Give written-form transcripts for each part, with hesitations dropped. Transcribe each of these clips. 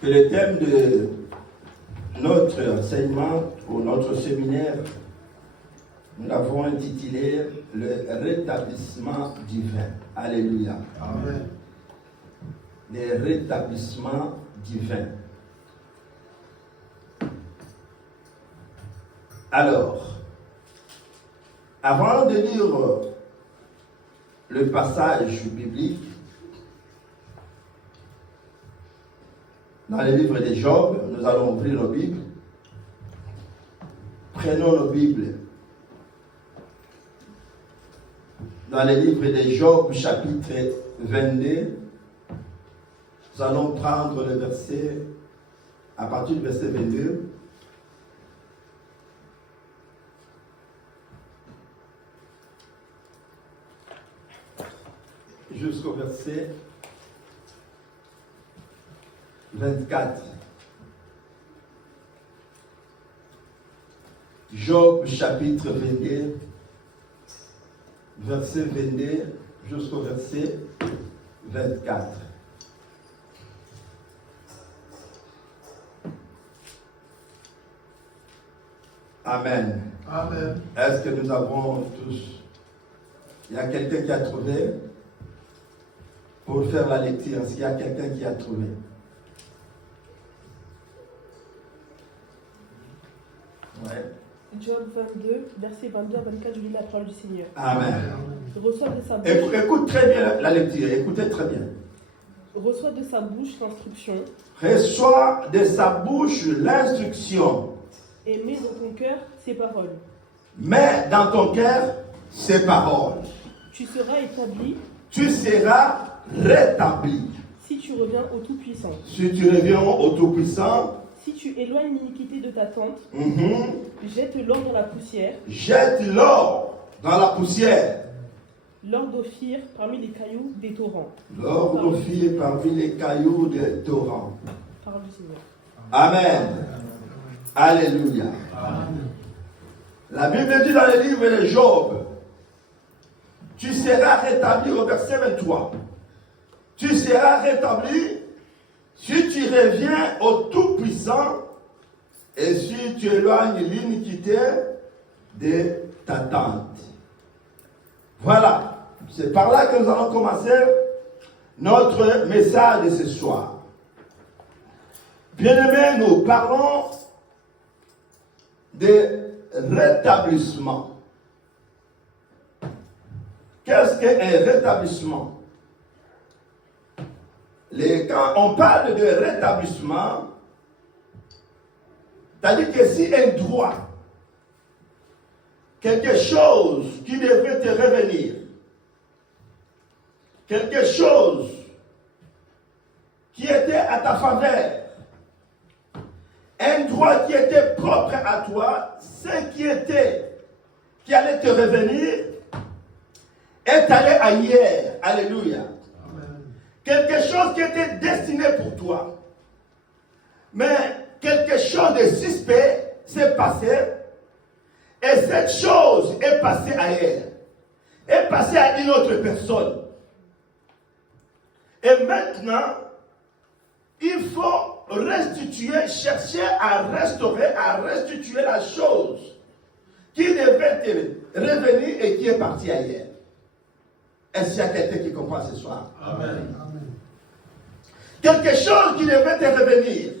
que le thème de notre enseignement ou notre séminaire, nous l'avons intitulé le rétablissement divin. Alléluia. Amen. Le rétablissement divin. Alors, avant de lire le passage biblique dans le livre de Job, nous allons ouvrir nos Bibles. Prenons nos Bibles dans le livre de Job, chapitre 22. Nous allons prendre le verset, à partir du verset 22. Jusqu'au verset 24. Job chapitre 22, verset 22 jusqu'au verset 24. Amen. Amen. Est-ce que nous avons tous... Il y a quelqu'un qui a trouvé pour faire la lecture? Est-ce qu'il y a quelqu'un qui a trouvé? Ouais. Job 22, verset 22 à 24, je lis la parole du Seigneur. Amen. Reçoit de sa bouche, Écoute très bien la lecture, écoutez très bien. reçoit de sa bouche l'instruction Reçois de sa bouche l'instruction, et mets dans ton cœur ses paroles. mets dans ton cœur ses paroles. Tu seras établi Tu seras rétabli. si tu reviens au Tout-Puissant. Si tu reviens au Tout-Puissant, Si tu éloignes l'iniquité de ta tente, jette l'or dans la poussière, jette l'or dans la poussière. l'or d'Ophir parmi les cailloux des torrents. L'or d'Ophir parmi les cailloux des torrents. Parole du Seigneur. Amen. Alléluia. La Bible dit dans le livre de Job, tu seras rétabli au verset 23. Tu seras rétabli si tu reviens au Tout-Puissant et si tu éloignes l'iniquité de ta tente. Voilà. C'est par là que nous allons commencer notre message de ce soir. Bien-aimés, nous parlons de rétablissement. Qu'est-ce qu'un rétablissement? Quand on parle de rétablissement, c'est-à-dire que si un droit, quelque chose qui devrait te revenir, quelque chose qui était à ta faveur, un droit qui était propre à toi, ce qui allait te revenir, est allé ailleurs. Alléluia. Amen. Quelque chose qui était destiné pour toi. Mais quelque chose de suspect s'est passé. Et cette chose est passée ailleurs. Est passée à une autre personne. Et maintenant, il faut restituer, chercher à restaurer, à restituer la chose qui devait te revenir et qui est partie ailleurs. Est-ce qu'il y a quelqu'un qui comprend ce soir? Amen. Quelque chose qui devait te revenir.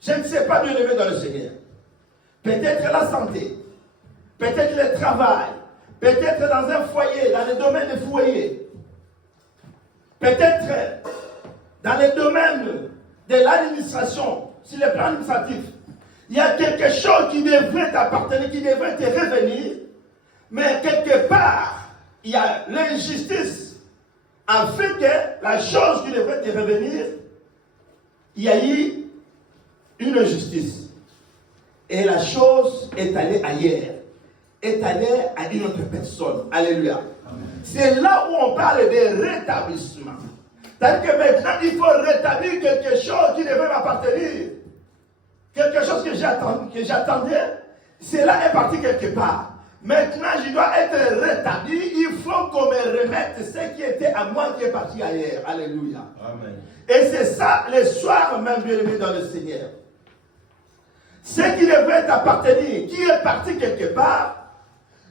Je ne sais pas de lever dans le Seigneur. Peut-être la santé, peut-être le travail, peut-être dans un foyer, dans le domaine du foyer, peut-être dans le domaine de l'administration, sur le plan administratif. Il y a quelque chose qui devrait t'appartenir, qui devrait te revenir, mais quelque part, il y a l'injustice, afin que la chose qui devrait te revenir, il y a eu une injustice. Et la chose est allée ailleurs, est allée à une autre personne. Alléluia. C'est là où on parle de rétablissement. C'est-à-dire que maintenant, il faut rétablir quelque chose qui devait m'appartenir. Quelque chose que j'attendais, cela est parti quelque part. Maintenant, je dois être rétabli. Il faut qu'on me remette ce qui était à moi qui est parti ailleurs. Alléluia. Amen. Et c'est ça, le soir, même bien-aimé dans le Seigneur. Ce qui devait t'appartenir, qui est parti quelque part,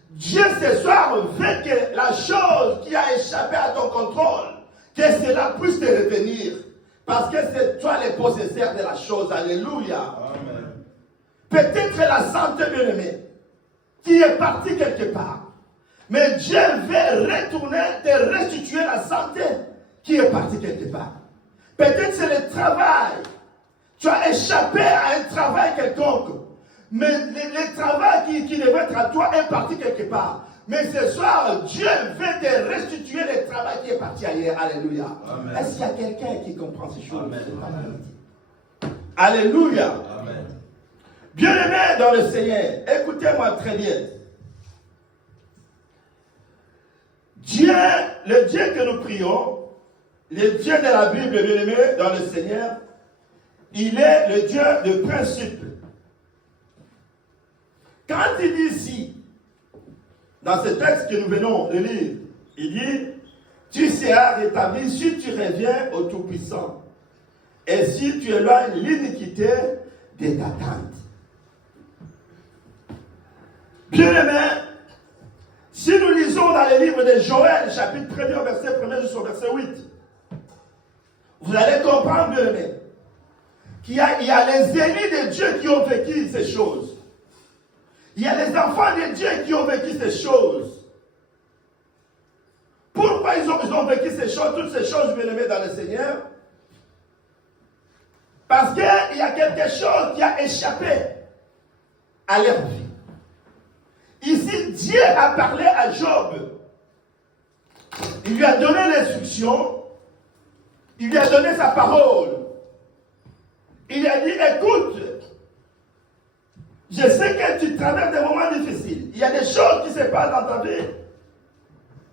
Dieu ce soir veut que la chose qui a échappé à ton contrôle, que cela puisse te revenir. Parce que c'est toi le possesseur de la chose. Alléluia. Amen. Peut-être la santé, bien-aimé, qui est partie quelque part. Mais Dieu veut retourner, te restituer la santé qui est partie quelque part. Peut-être c'est le travail. Tu as échappé à un travail quelconque. Mais le travail qui devait être à toi est parti quelque part. Mais ce soir, Dieu veut te restituer le travail qui est parti ailleurs. Alléluia. Amen. Est-ce qu'il y a quelqu'un qui comprend ces choses? Amen. Alléluia. Amen. Bien-aimés dans le Seigneur, écoutez-moi très bien. Dieu, le Dieu que nous prions, le Dieu de la Bible, bien-aimé dans le Seigneur, il est le Dieu de principe. Quand il dit ici, dans ce texte que nous venons de lire, il dit, tu seras rétabli si tu reviens au Tout-Puissant et si tu éloignes l'iniquité de ta tente. Bien-aimé, si nous lisons dans le livre de Joël, chapitre 1er, verset 1er jusqu'au verset 8, vous allez comprendre, bien-aimé, qu'il y a les ennemis de Dieu qui ont vécu ces choses. Il y a les enfants de Dieu qui ont vécu ces choses. Pourquoi ils ont vécu ces choses, toutes ces choses, bien-aimés dans le Seigneur? Parce qu'il y a quelque chose qui a échappé à leur vie. Ici, Dieu a parlé à Job. Il lui a donné l'instruction. Il lui a donné sa parole. Il lui a dit, écoute, je sais que tu traverses des moments difficiles. Il y a des choses qui se passent dans ta vie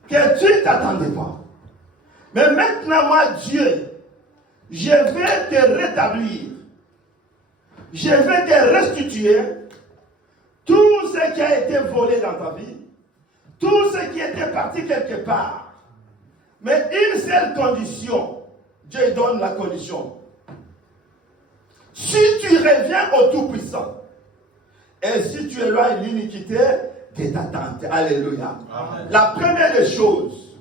que tu ne t'attendais pas. Mais maintenant, moi, Dieu, je vais te rétablir. Je vais te restituer tout ce qui a été volé dans ta vie, tout ce qui était parti quelque part. Mais une seule condition, Dieu donne la condition. Si tu reviens au Tout-Puissant, et si tu éloignes l'iniquité de ta tente. Alléluia. Amen. La première des choses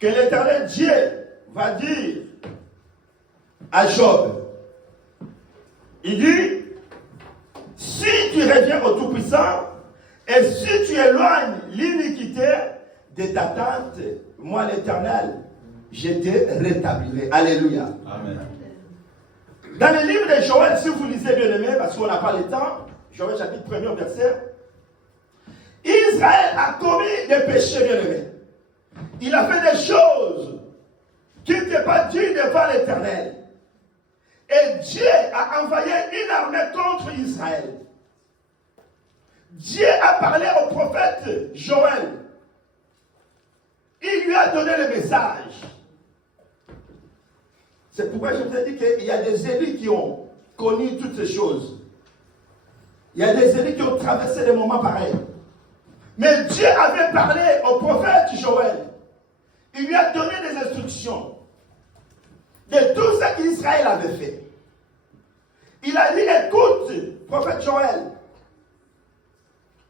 que l'Éternel Dieu va dire à Job, il dit, si tu reviens au Tout-Puissant, et si tu éloignes l'iniquité de ta tente, moi l'Éternel, je te rétablirai. Alléluia. Amen. Dans le livre de Joël, si vous lisez bien aimé, parce qu'on n'a pas le temps, Joël chapitre 1er verset, Israël a commis des péchés bien aimés. Il a fait des choses qui n'étaient pas dignes devant l'Éternel. Et Dieu a envoyé une armée contre Israël. Dieu a parlé au prophète Joël. Il lui a donné le message. C'est pourquoi je vous ai dit qu'il y a des élus qui ont connu toutes ces choses. Il y a des élus qui ont traversé des moments pareils. Mais Dieu avait parlé au prophète Joël. Il lui a donné des instructions de tout ce qu'Israël avait fait. Il a dit, écoute, prophète Joël,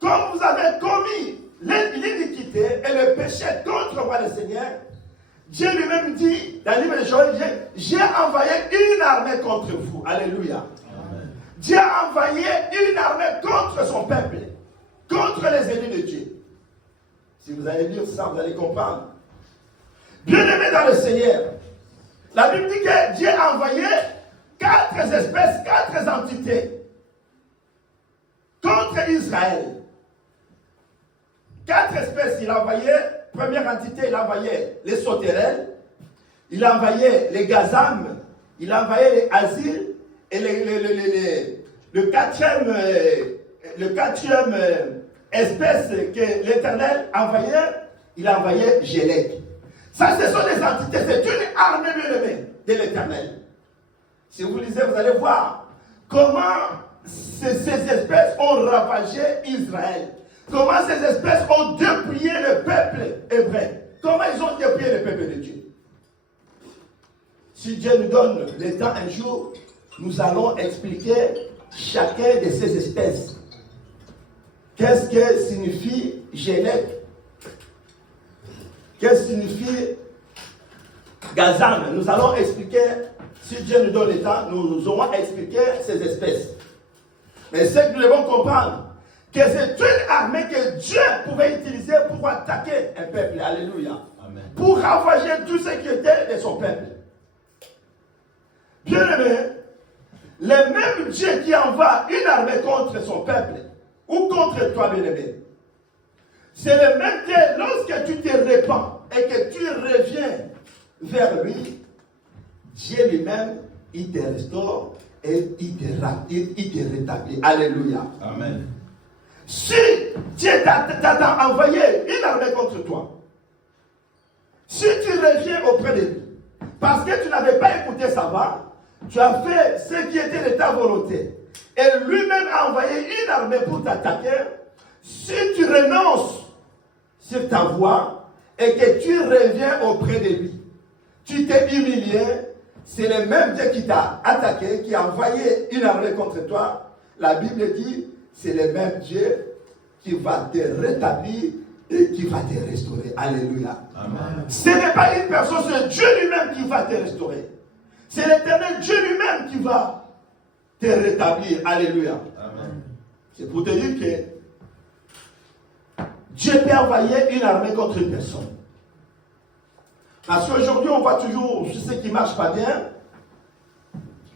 comme vous avez commis l'iniquité et le péché contre moi le Seigneur, Dieu lui-même dit, dans le livre de Joël, j'ai envoyé une armée contre vous. Alléluia. Amen. Dieu a envoyé une armée contre son peuple, contre les ennemis de Dieu. Si vous allez lire ça, vous allez comprendre. Bien-aimés dans le Seigneur, la Bible dit que Dieu a envoyé 4 espèces, 4 entités contre Israël. 4 espèces, il a envoyé. Première entité, il a envoyé les sauterelles, il a envoyé les gazam, il a envoyé les asiles, et le quatrième espèce que l'Éternel a envoyé, il a envoyé Gélec. Ça, ce sont des entités, c'est une armée bien-aimée de l'Éternel. Si vous lisez, vous allez voir comment ces espèces ont ravagé Israël. Comment ces espèces ont dépouillé le peuple hébreu? Comment ils ont dépouillé le peuple de Dieu? Si Dieu nous donne le temps un jour, nous allons expliquer chacun de ces espèces. Qu'est-ce que signifie Gélec? Qu'est-ce que signifie Gazam? Nous allons expliquer, si Dieu nous donne le temps, nous aurons expliqué ces espèces. Mais ce que nous devons comprendre, que c'est une armée que Dieu pouvait utiliser pour attaquer un peuple. Alléluia. Amen. Pour ravager tout ce qui était de son peuple. Bien aimé, le même Dieu qui envoie une armée contre son peuple, ou contre toi, bien aimé, c'est le même Dieu, lorsque tu te répands et que tu reviens vers lui, Dieu lui-même, il te restaure et il te rétablit. Alléluia. Amen. Si Dieu t'a envoyé une armée contre toi, si tu reviens auprès de lui, parce que tu n'avais pas écouté sa voix, tu as fait ce qui était de ta volonté, et lui-même a envoyé une armée pour t'attaquer, si tu renonces sur ta voie et que tu reviens auprès de lui, tu t'es humilié, c'est le même Dieu qui t'a attaqué, qui a envoyé une armée contre toi. La Bible dit, c'est le même Dieu qui va te rétablir et qui va te restaurer. Alléluia. Amen. Ce n'est pas une personne, c'est Dieu lui-même qui va te restaurer. C'est l'Éternel Dieu lui-même qui va te rétablir. Alléluia. Amen. C'est pour te dire que Dieu peut envoyer une armée contre une personne. Parce qu'aujourd'hui, on voit toujours ce qui ne marche pas bien.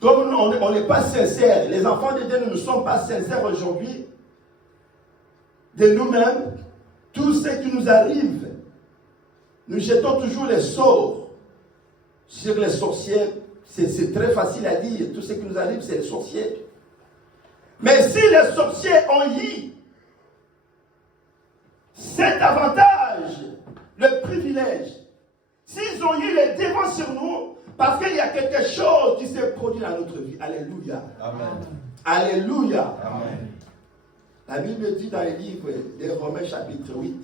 Comme on n'est pas sincère, les enfants de Dieu ne sont pas sincères aujourd'hui de nous-mêmes. Tout ce qui nous arrive, nous jetons toujours les sorts sur les sorciers. C'est très facile à dire. Tout ce qui nous arrive, c'est les sorciers. Mais si les sorciers ont eu cet avantage, le privilège, s'ils ont eu les devants sur nous, parce qu'il y a quelque chose qui s'est produit dans notre vie. Alléluia. Amen. Alléluia. Amen. La Bible dit dans le livre des Romains chapitre 8,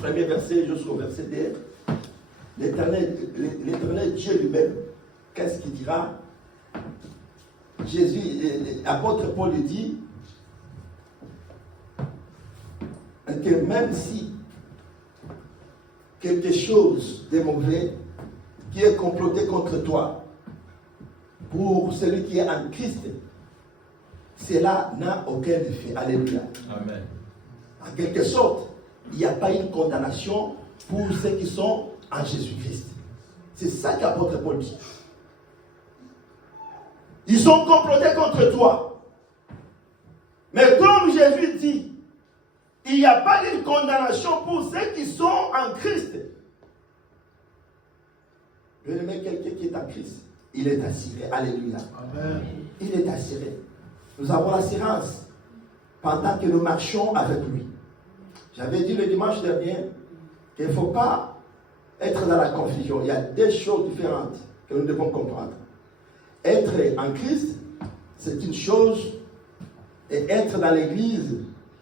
premier verset jusqu'au verset 2, l'Éternel Dieu lui-même, qu'est-ce qu'il dira? Jésus, l'apôtre Paul lui dit que même si quelque chose de mauvais qui est comploté contre toi, pour celui qui est en Christ, cela n'a aucun effet. Alléluia. Amen. En quelque sorte, il n'y a pas une condamnation pour ceux qui sont en Jésus-Christ. C'est ça qu'apôtre Paul dit. Ils sont complotés contre toi. Mais comme Jésus dit, il n'y a pas une condamnation pour ceux qui sont en Christ. Bien aimé, quelqu'un qui est en Christ, il est assuré. Alléluia. Amen. Il est assuré. Nous avons l'assurance pendant que nous marchons avec lui. J'avais dit le dimanche dernier qu'il ne faut pas être dans la confusion. Il y a deux choses différentes que nous devons comprendre. Être en Christ, c'est une chose, et être dans l'église,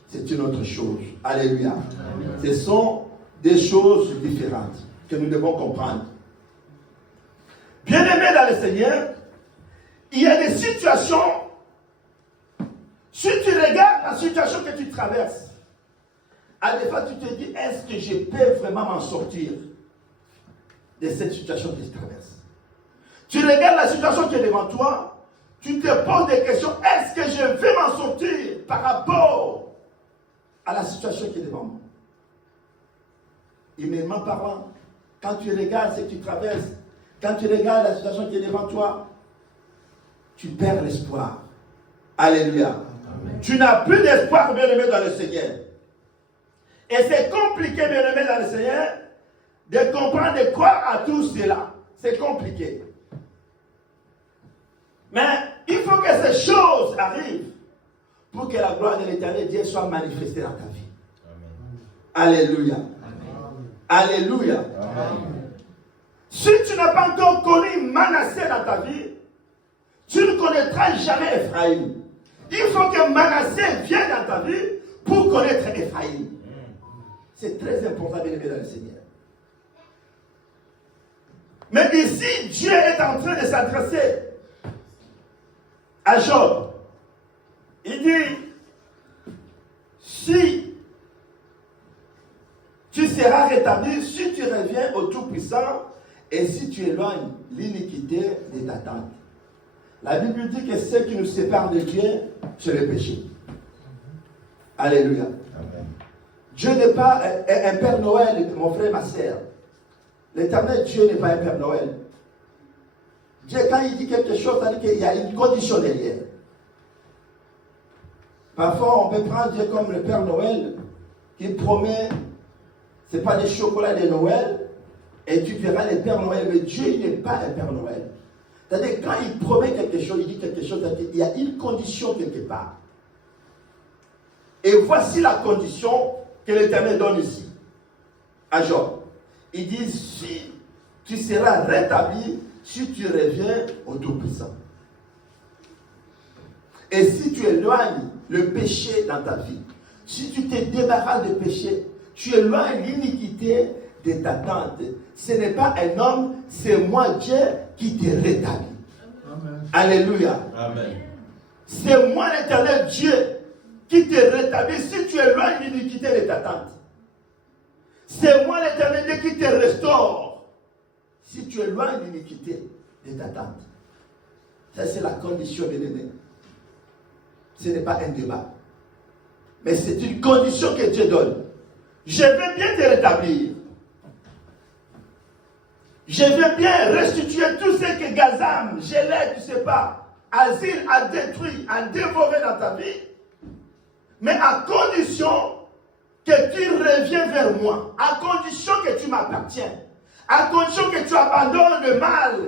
c'est une autre chose. Alléluia. Amen. Ce sont des choses différentes que nous devons comprendre. Bien-aimé dans le Seigneur, il y a des situations. Si tu regardes la situation que tu traverses, à des fois tu te dis, est-ce que je peux vraiment m'en sortir de cette situation que je traverse? Tu regardes la situation qui est devant toi, tu te poses des questions, est-ce que je vais m'en sortir par rapport à la situation qui est devant moi? Humainement parlant, quand tu regardes ce que tu traverses, quand tu regardes la situation qui est devant toi, tu perds l'espoir. Alléluia. Amen. Tu n'as plus d'espoir, bien-aimé, dans le Seigneur. Et c'est compliqué, bien-aimé, dans le Seigneur, de comprendre de quoi à tout cela. C'est compliqué. Mais il faut que ces choses arrivent pour que la gloire de l'Éternel Dieu soit manifestée dans ta vie. Amen. Alléluia. Amen. Alléluia. Amen. Si tu n'as pas encore connu Manassé dans ta vie, tu ne connaîtras jamais Ephraïm. Il faut que Manassé vienne dans ta vie pour connaître Ephraïm. C'est très important, bien aimé dans le Seigneur. Mais ici, Dieu est en train de s'adresser à Job. Il dit, si tu seras rétabli, si tu reviens au Tout-Puissant, et si tu éloignes l'iniquité de ta tente. La Bible dit que ce qui nous sépare de Dieu, c'est le péché. Alléluia. Amen. Dieu n'est pas un Père Noël, mon frère, ma sœur. L'Éternel Dieu n'est pas un Père Noël. Dieu, quand il dit quelque chose, ça dit qu'il y a une condition derrière. Parfois, on peut prendre Dieu comme le Père Noël qui promet, ce n'est pas des chocolats de Noël, et tu verras les Pères Noël. Mais Dieu, il n'est pas un Père Noël. C'est-à-dire, quand il promet quelque chose, il dit quelque chose, il y a une condition quelque part. Et voici la condition que l'Éternel donne ici, à Job. Il dit, si tu seras rétabli, si tu reviens au Tout-Puissant. Et si tu éloignes le péché dans ta vie, si tu te débarrasses du péché, tu éloignes l'iniquité de ta tente. Ce n'est pas un homme, c'est moi Dieu qui te rétablit. Amen. Alléluia. Amen. C'est moi l'Éternel Dieu qui te rétablit si tu éloignes l'iniquité de ta tente. C'est moi l'Éternel Dieu qui te restaure si tu éloignes l'iniquité de ta tente. Ça, c'est la condition, bien-aimé. Ce n'est pas un débat. Mais c'est une condition que Dieu donne. Je veux bien te rétablir. Je veux bien restituer tout ce que Gazam, Gélède, tu ne sais pas, Asile a détruit, a dévoré dans ta vie. Mais à condition que tu reviens vers moi, à condition que tu m'appartiens, à condition que tu abandonnes le mal,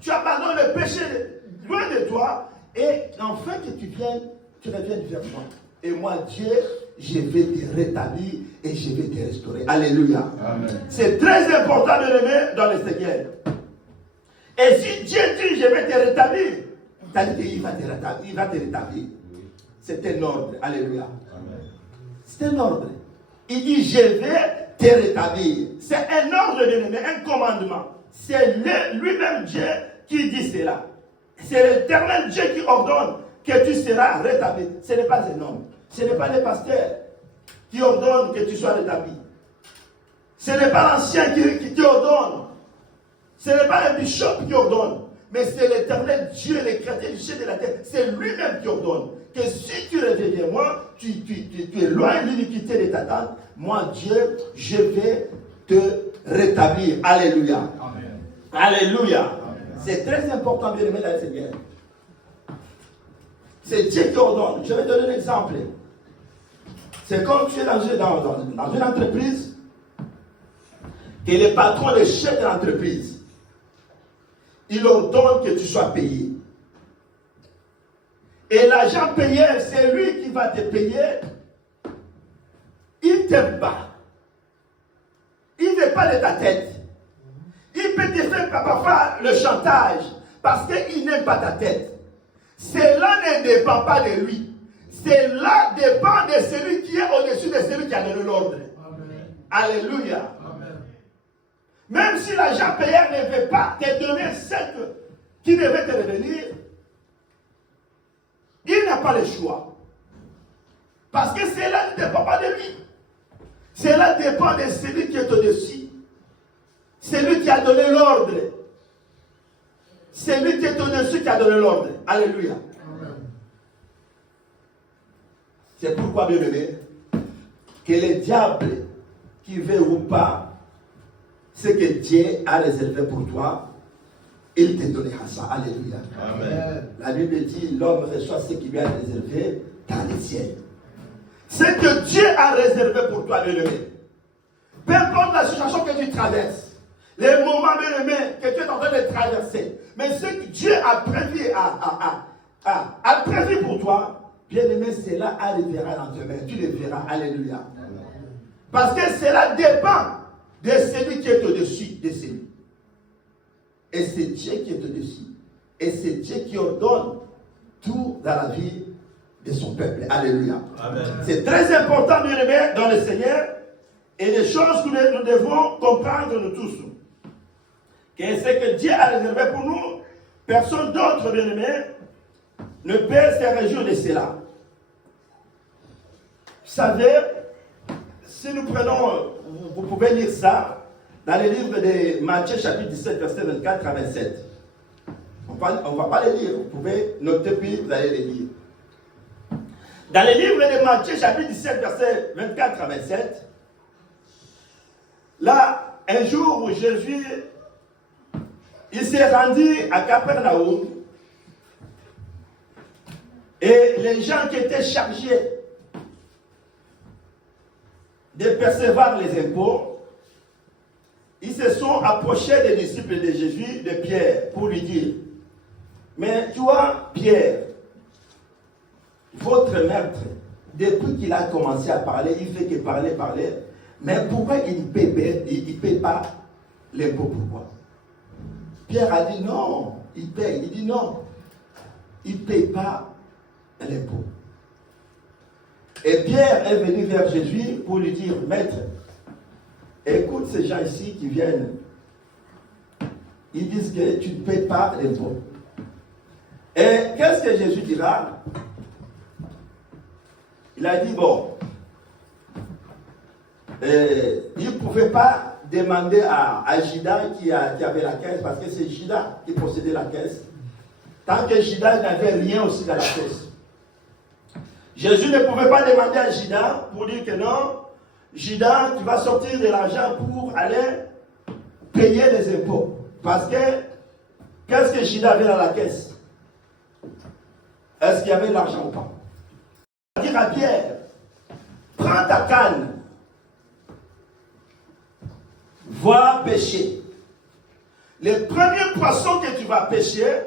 tu abandonnes le péché loin de toi, et enfin que tu reviennes vers moi. Et moi, Dieu, je vais te rétablir et je vais te restaurer. Alléluia. Amen. C'est très important de l'aimer dans le Seigneur. Et si Dieu dit, je vais te rétablir, c'est-à-dire qu'il va te rétablir. C'est un ordre. Alléluia. Amen. C'est un ordre. Il dit, je vais te rétablir. C'est un ordre, bien-aimé, un commandement. C'est lui-même Dieu qui dit cela. C'est l'Éternel Dieu qui ordonne que tu seras rétabli. Ce n'est pas un homme. Ce n'est pas le pasteur qui ordonne que tu sois rétabli. Ce n'est pas l'ancien qui ordonne. Ce n'est pas un bishop qui ordonne. Mais c'est l'Éternel Dieu, le créateur du ciel et de la terre. C'est lui-même qui ordonne. Que si tu reviens vers moi, tu éloignes l'iniquité de ta tente. Moi, Dieu, je vais te rétablir. Alléluia. Amen. Alléluia. Amen. C'est très important, bien aimé dans le Seigneur. C'est Dieu qui ordonne. Je vais te donner un exemple. C'est comme tu es dans une entreprise, que le patron, le chef de l'entreprise, il ordonne que tu sois payé. Et l'agent payeur, c'est lui qui va te payer. Il te bat. Il ne veut pas de ta tête. Il peut te faire parfois le chantage parce qu'il n'aime pas ta tête. Cela ne dépend pas de lui. Cela dépend de celui qui est au-dessus de celui qui a donné l'ordre. Alléluia. Amen. Même si l'agent payeur ne veut pas te donner ce qui devait te revenir, il n'a pas le choix. Parce que cela ne dépend pas de lui. Cela dépend de celui qui est au-dessus. Celui qui a donné l'ordre. Celui qui est au-dessus qui a donné l'ordre. Alléluia. Amen. C'est pourquoi, bien aimé, que le diable qui veut ou pas, ce que Dieu a réservé pour toi, il te donnera ça. Alléluia. Amen. La Bible dit, l'homme reçoit ce qu'il lui a réservé dans les ciels. Ce que Dieu a réservé pour toi, bien aimé. Peu importe la situation que tu traverses, les moments, bien aimé, que tu es en train de traverser, mais ce que Dieu a prévu, a prévu pour toi, bien aimé, cela arrivera dans tes mains. Tu le verras. Alléluia. Amen. Parce que cela dépend de celui qui est au-dessus de celui. Et c'est Dieu qui est au-dessus. Et c'est Dieu qui ordonne tout dans la vie de son peuple. Alléluia. Amen. C'est très important, bien aimé, dans le Seigneur, et des choses que nous devons comprendre nous tous. Que ce que Dieu a réservé pour nous, personne d'autre, bien aimé, ne peut se réjouir de cela. Vous savez, si nous prenons, vous pouvez lire ça dans le livre de Matthieu chapitre 17, verset 24 à 27. On ne va pas les lire, vous pouvez noter puis vous allez les lire. Dans le livre de Matthieu chapitre 17, verset 24 à 27, là, un jour où Jésus, il s'est rendu à Capernaum, et les gens qui étaient chargés de percevoir les impôts, ils se sont approchés des disciples de Jésus, de Pierre, pour lui dire, mais tu vois, Pierre, votre maître, depuis qu'il a commencé à parler, il fait que parler, mais pourquoi il ne paie pas l'impôt? Pourquoi? Pierre a dit non, il paye. Il dit non, il ne paye pas l'impôt. Et Pierre est venu vers Jésus pour lui dire, maître, écoute ces gens ici qui viennent. Ils disent que tu ne payes pas l'impôt. Et qu'est-ce que Jésus dira? Il a dit, bon, il ne pouvait pas demander à Judas qui avait la caisse, parce que c'est Judas qui possédait la caisse, tant que Judas n'avait rien aussi dans la caisse. Jésus ne pouvait pas demander à Judas pour dire que non, Judas, tu vas sortir de l'argent pour aller payer les impôts. Parce que, qu'est-ce que Judas avait dans la caisse? Est-ce qu'il y avait de l'argent ou pas? Dire à Pierre, prends ta canne, va pêcher. Les premiers poissons que tu vas pêcher,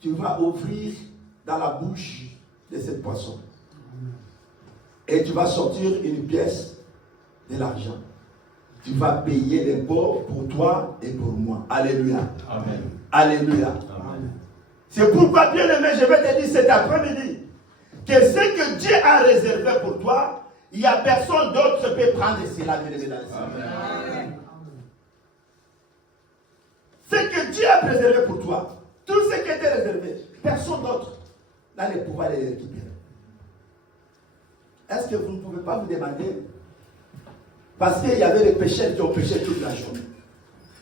tu vas ouvrir dans la bouche de ce poisson. Et tu vas sortir une pièce de l'argent. Tu vas payer l'impôt pour toi et pour moi. Alléluia. Amen. Alléluia. Amen. C'est pourquoi, bien aimé, je vais te dire cet après-midi que ce que Dieu a réservé pour toi, il n'y a personne d'autre qui peut prendre cela, bien aimé, dans le Seigneur. Ce que Dieu a préservé pour toi, tout ce qui était réservé, personne d'autre n'a le pouvoir de les récupérer. Est-ce que vous ne pouvez pas vous demander? Parce qu'il y avait les pécheurs qui ont péché toute la journée.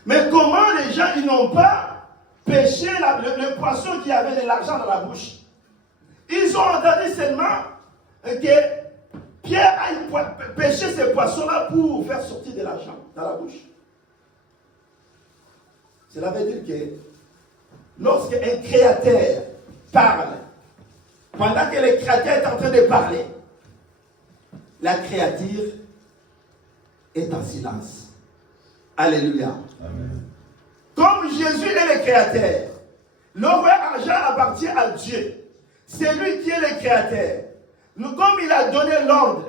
Mais comment les gens, ils n'ont pas pêché le poisson qui avait de l'argent dans la bouche? Ils ont entendu seulement que Pierre a pêché ce poisson-là pour faire sortir de l'argent dans la bouche. Cela veut dire que lorsqu'un créateur parle, pendant que le créateur est en train de parler, la créature est en silence. Alléluia. Amen. Comme Jésus est le créateur, l'or et l'argent appartient à Dieu. C'est lui qui est le créateur. Comme il a donné l'ordre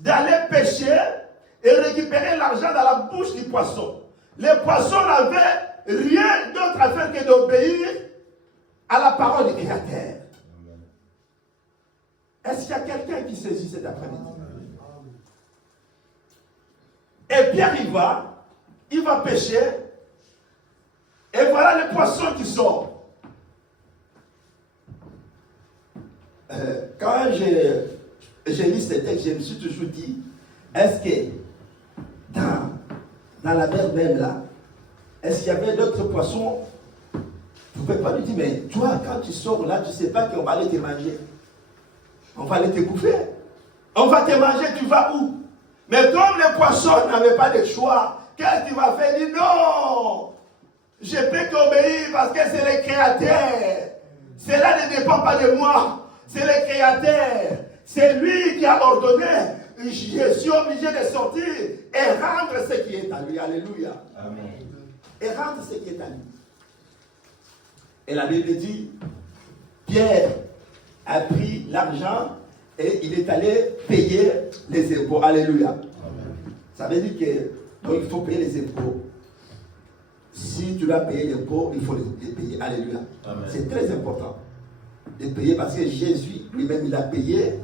d'aller pêcher et récupérer l'argent dans la bouche du poisson, le poisson n'avait rien d'autre à faire que d'obéir à la parole du créateur. Est-ce qu'il y a quelqu'un qui saisit cet après-midi? Et Pierre il va pêcher, et voilà le poisson qui sort. Quand j'ai lu ce texte, je me suis toujours dit, est-ce que dans la mer même là, est-ce qu'il y avait d'autres poissons? Vous ne pouvez pas lui dire, mais toi, quand tu sors là, tu ne sais pas qu'on va aller te manger. On va aller te bouffer. On va te manger, tu vas où? Mais comme les poissons n'avaient pas de choix, qu'est-ce qu'il va faire? Il dit non, je peux qu'obéir parce que c'est le créateur. Cela ne dépend pas de moi, c'est le créateur. C'est lui qui a ordonné. Je suis obligé de sortir et rendre ce qui est à lui. Alléluia. Amen. Et rendre ce qui est à lui. Et la Bible dit, Pierre a pris l'argent et il est allé payer les impôts. Alléluia. Amen. Ça veut dire que donc il faut payer les impôts. Si tu dois payer l'impôt, il faut les payer. Alléluia. Amen. C'est très important. de payer parce que Jésus lui-même, il a payé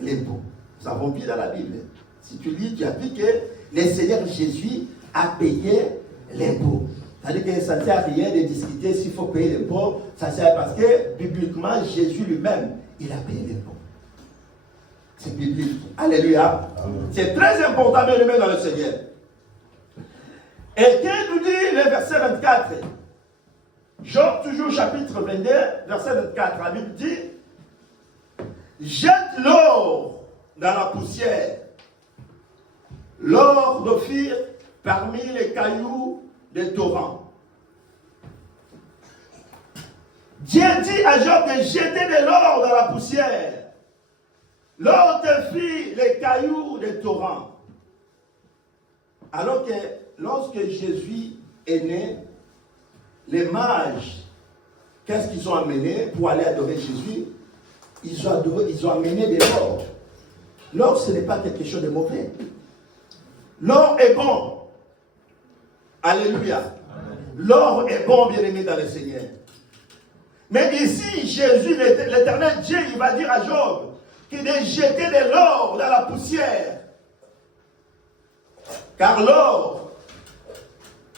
l'impôt. Nous avons vu dans la Bible. Si tu lis, tu as vu que le Seigneur Jésus a payé l'impôt. C'est-à-dire que ça ne sert à rien de discuter s'il faut payer l'impôt. Ça sert parce que, bibliquement, Jésus lui-même, il a payé l'impôt. C'est biblique. Alléluia. Amen. C'est très important de le mettre dans le Seigneur. Et qu'est-ce nous dit le verset 24? Job, toujours chapitre 22, verset 24. La Bible dit: jette l'or dans la poussière, l'or d'Ophir parmi les cailloux des torrents. Dieu dit à Job de jeter de l'or dans la poussière. L'or d'Ophir, les cailloux des torrents. Alors que lorsque Jésus est né, les mages, qu'est-ce qu'ils ont amené pour aller adorer Jésus? Ils ont amené de l'or. L'or, ce n'est pas quelque chose de mauvais. L'or est bon. Alléluia. L'or est bon, bien-aimé dans le Seigneur. Mais ici, Jésus, l'Éternel Dieu, il va dire à Job qu'il est jeté de l'or dans la poussière. Car l'or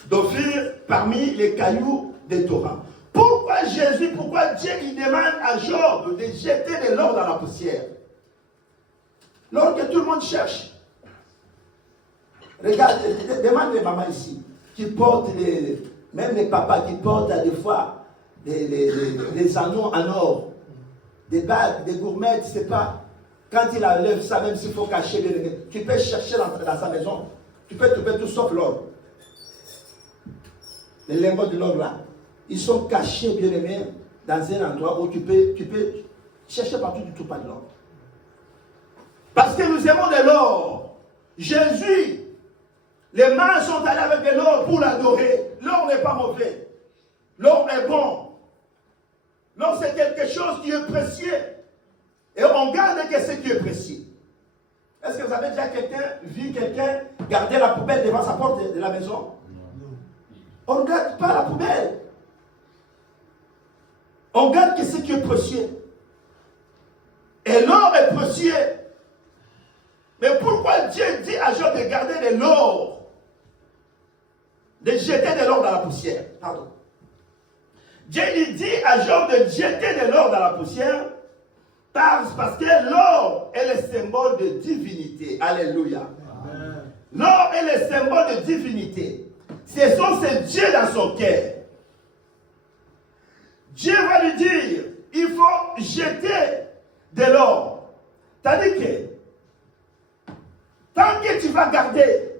d'Ophir parmi les cailloux des torrents. Pourquoi Dieu il demande à Job de jeter de l'or dans la poussière? L'or que tout le monde cherche. Regarde, demande les mamans ici, qui portent, même les papas qui portent des fois des anneaux en or, des bagues, des gourmettes, c'est pas. Quand il enlève ça, même s'il faut cacher, tu peux chercher dans sa maison. Tu peux trouver tout sauf l'or. Les lingots de l'or là, ils sont cachés, bien aimés, dans un endroit où tu peux chercher partout, du tout pas de l'or. Parce que nous aimons de l'or. Jésus, les mains sont allées avec de l'or pour l'adorer. L'or n'est pas mauvais. L'or est bon. L'or, c'est quelque chose qui est précieux. Et on garde que ce qui est précieux. Est-ce que vous avez déjà vu quelqu'un garder la poubelle devant sa porte de la maison? On ne garde pas la poubelle. On garde que ce qui est précieux. Et l'or est précieux. Mais pourquoi Dieu dit à Job de garder de l'or? De jeter de l'or dans la poussière. Pardon. Dieu lui dit à Job de jeter de l'or dans la poussière parce que l'or est le symbole de divinité. Alléluia. Amen. L'or est le symbole de divinité. Ce sont ces dieux dans son cœur. Dieu va lui dire, il faut jeter de l'or. C'est-à-dire que tant que tu vas garder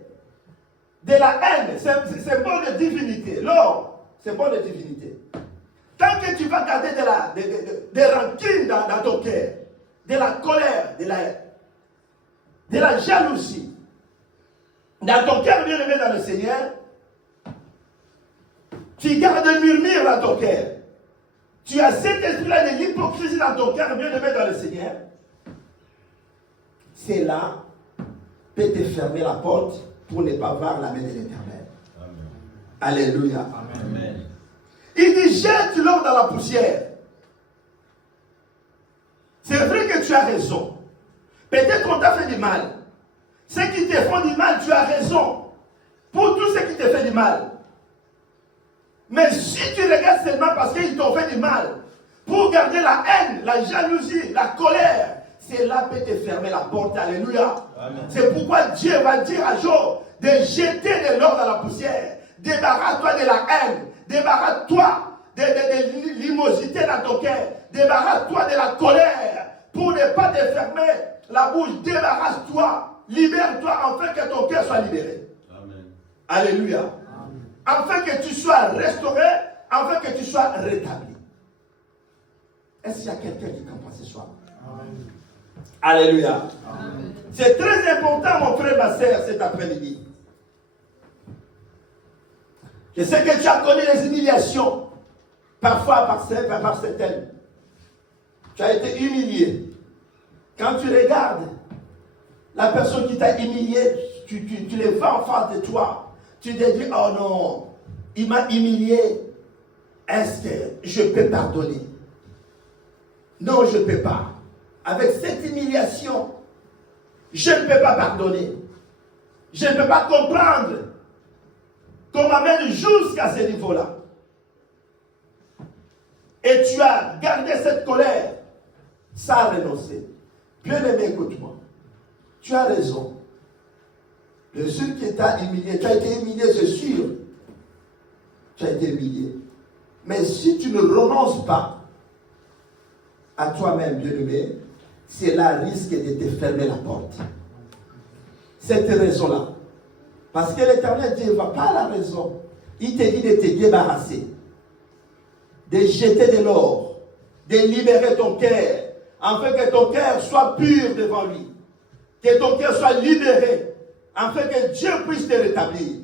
de la haine, c'est symbole de divinité. L'or, symbole de divinité. Tant que tu vas garder des rancunes dans ton cœur, de la colère, de la jalousie, dans ton cœur bien aimé dans le Seigneur, tu gardes un murmure dans ton cœur. Tu as cet esprit-là de l'hypocrisie dans ton cœur bien aimé dans le Seigneur. Cela peut te fermer la porte pour ne pas voir la main de l'Éternel. Alléluia. Amen. Il dit, jette l'or dans la poussière. C'est vrai que tu as raison. Peut-être qu'on t'a fait du mal. Ceux qui te font du mal, tu as raison. Pour tous ceux qui te font du mal. Mais si tu regardes seulement parce qu'ils t'ont fait du mal, pour garder la haine, la jalousie, la colère, cela peut te fermer la porte. Alléluia. Amen. C'est pourquoi Dieu va dire à Job de jeter de l'or dans la poussière. Débarrasse-toi de la haine. Débarrasse-toi de l'imosité dans ton cœur. Débarrasse-toi de la colère pour ne pas te fermer la bouche. Débarrasse-toi. Libère-toi afin que ton cœur soit libéré. Amen. Alléluia. Amen. Afin que tu sois restauré, afin que tu sois rétabli. Est-ce qu'il y a quelqu'un qui comprend ce soir? Amen. Alléluia. Amen. C'est très important, mon frère, ma soeur, cet après-midi. Je sais que tu as connu les humiliations, parfois par certaines. Tu as été humilié. Quand tu regardes la personne qui t'a humilié, tu les vois en face de toi. Tu te dis, oh non, il m'a humilié. Est-ce que je peux pardonner? non, je ne peux pas. Avec cette humiliation, je ne peux pas pardonner. Je ne peux pas comprendre qu'on m'amène jusqu'à ce niveau-là. Et tu as gardé cette colère sans renoncer. Bien-aimé, écoute-moi. Tu as raison. Le seul qui t'a humilié, tu as été humilié, c'est sûr. Tu as été humilié. Mais si tu ne renonces pas à toi-même, bien-aimé, cela risque de te fermer la porte. Cette raison-là. Parce que l'Éternel Dieu ne va pas à la raison. Il te dit de te débarrasser, de jeter de l'or, de libérer ton cœur, afin que ton cœur soit pur devant lui. Que ton cœur soit libéré, afin que Dieu puisse te rétablir,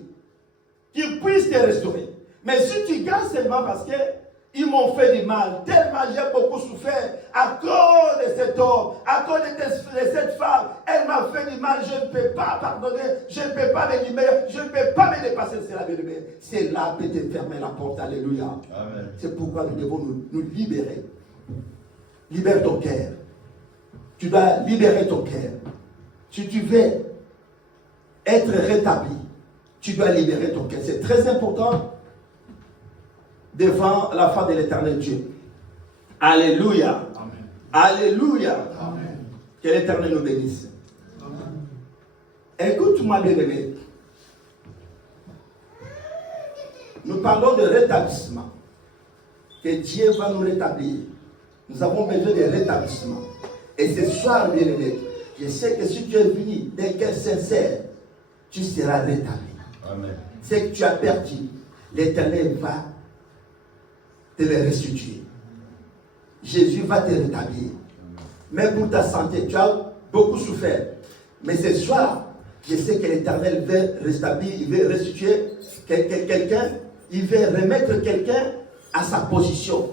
qu'il puisse te restaurer. Mais si tu gardes seulement parce qu'ils m'ont fait du mal, tellement j'ai beaucoup souffert à cause de cet homme, à cause de cette femme, elle m'a fait du mal, je ne peux pas pardonner, je ne peux pas me libérer, je ne peux pas me dépasser, c'est la vérité. C'est là que te fermer la porte, alléluia. Amen. C'est pourquoi nous devons nous libérer. Libère ton cœur. Tu dois libérer ton cœur. Si tu veux être rétabli, tu dois libérer ton cœur. C'est très important devant la face de l'Éternel Dieu. Alléluia. Amen. Alléluia. Amen. Que l'Éternel nous bénisse. Amen. Écoute-moi, bien-aimé. Nous parlons de rétablissement. Que Dieu va nous rétablir. Nous avons besoin de rétablissement. Et ce soir, bien-aimé, je sais que si tu es venu d'un cœur sincère, tu seras rétabli. Amen. Ce que tu as perdu, l'Éternel va te le restituer. Jésus va te rétablir. Mais pour ta santé, tu as beaucoup souffert. Mais ce soir, je sais que l'Éternel veut rétablir, il veut restituer quelqu'un, il veut remettre quelqu'un à sa position.